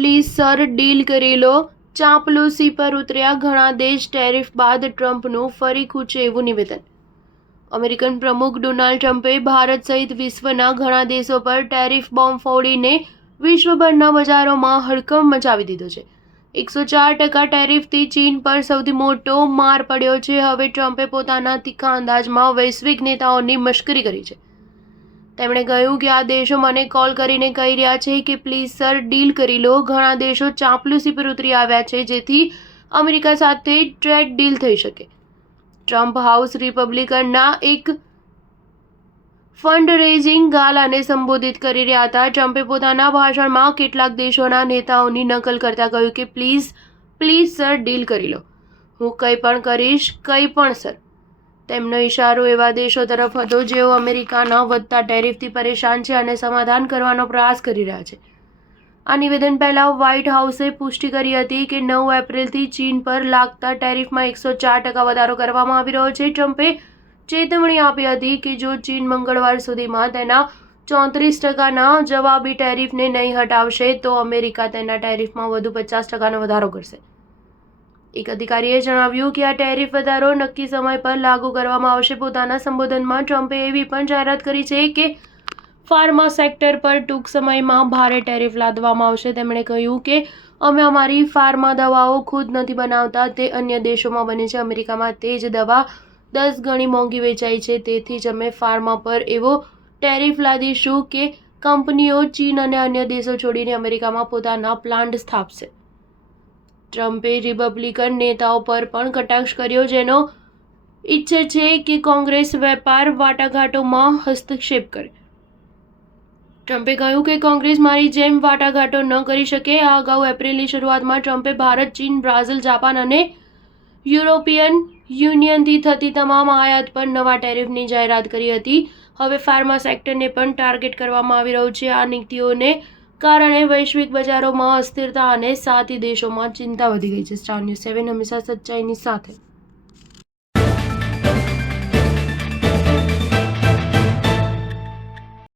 Please sir deal કરી લો, ચાંપલૂસી પર ઉતર્યા ઘણા દેશ, ટેરિફ બાદ ટ્રમ્પનું ફરી ખૂંચે એવું નિવેદન. અમેરિકન પ્રમુખ ડોનાલ્ડ ટ્રમ્પે ભારત સહિત વિશ્વના ઘણા દેશો પર ટેરિફ બોમ્બ ફોડીને વિશ્વભરના બજારોમાં હડકંપ મચાવી દીધો છે. 104% ટેરિફથી ચીન પર સૌથી મોટો માર પડ્યો છે. હવે ટ્રમ્પે પોતાના તીખા અંદાજમાં વૈશ્વિક નેતાઓની મશ્કરી કરી છે. તેમણે કહ્યું કે આ દેશો મને કોલ કરીને કહી રહ્યા છે કે પ્લીઝ સર ડીલ કરી લો. ઘણા દેશો ચાંપલૂસી પર ઉતરી આવ્યા છે જેથી અમેરિકા સાથે ટ્રેડ ડીલ થઈ શકે. ટ્રમ્પ હાઉસ રિપબ્લિકનના એક ફંડ રેઇઝિંગ ગાલાને સંબોધિત કરી રહ્યા હતા. ટ્રમ્પે પોતાના ભાષણમાં કેટલાક દેશોના નેતાઓની નકલ કરતા કહ્યું કે પ્લીઝ સર ડીલ કરી લો, હું કંઈ પણ કરીશ, કંઈ પણ સર. તેમનો ઇશારો એવા દેશો તરફ હતો જેઓ અમેરિકાના વધતા ટેરિફથી પરેશાન છે અને સમાધાન કરવાનો પ્રયાસ કરી રહ્યા છે. આ નિવેદન પહેલા વ્હાઇટ હાઉસે પુષ્ટિ કરી હતી કે 9 એપ્રિલથી ચીન પર લાગતા ટેરિફમાં 104% વધારો કરવામાં આવી રહ્યો છે. ટ્રમ્પે ચેતવણી આપી હતી કે જો ચીન મંગળવાર સુધીમાં તેના 34%ના જવાબી ટેરિફને નહીં હટાવશે તો અમેરિકા તેના ટેરિફમાં વધુ 50%નો વધારો કરશે. એક અધિકારીએ જણાવ્યું કે આ ટેરિફ વધારો નક્કી સમય પર લાગુ કરવામાં આવશે. પોતાના સંબોધનમાં ટ્રમ્પે એવી પણ જાહેરાત કરી છે કે ફાર્મા સેક્ટર પર ટૂંક સમયમાં ભારે ટેરિફ લાદવામાં આવશે. તેમણે કહ્યું કે અમે અમારી ફાર્મા દવાઓ ખુદ નથી બનાવતા, તે અન્ય દેશોમાં બને છે. અમેરિકામાં તે જ દવા 10 ગણી મોંઘી વેચાય છે. તેથી જ અમે ફાર્મા પર એવો ટેરિફ લાદીશું કે કંપનીઓ ચીન અને અન્ય દેશો છોડીને અમેરિકામાં પોતાના પ્લાન્ટ સ્થાપશે. ટ્રમ્પે રિપબ્લિકન નેતાઓ પર પણ કટાક્ષ કર્યો જેનો ઈચ્છે છે કે કોંગ્રેસ વેપાર વાટાઘાટોમાં હસ્તક્ષેપ કરે. ટ્રમ્પે કહ્યું કે કોંગ્રેસ મારી જેમ વાટાઘાટો ન કરી શકે. આ અગાઉ એપ્રિલની શરૂઆતમાં ટ્રમ્પે ભારત, ચીન, બ્રાઝિલ, જાપાન અને યુરોપિયન યુનિયનથી થતી તમામ આયાત પર નવા ટેરિફની જાહેરાત કરી હતી. હવે ફાર્મા સેક્ટરને પણ ટાર્ગેટ કરવામાં આવી રહ્યું છે. આ નીતિઓને કારણે વૈશ્વિક બજારોમાં અસ્થિરતા અને સાથી દેશોમાં ચિંતા વધી ગઈ છે. સ્ટાર ન્યૂઝ 7 હંમેશા સચ્ચાઈની સાથે.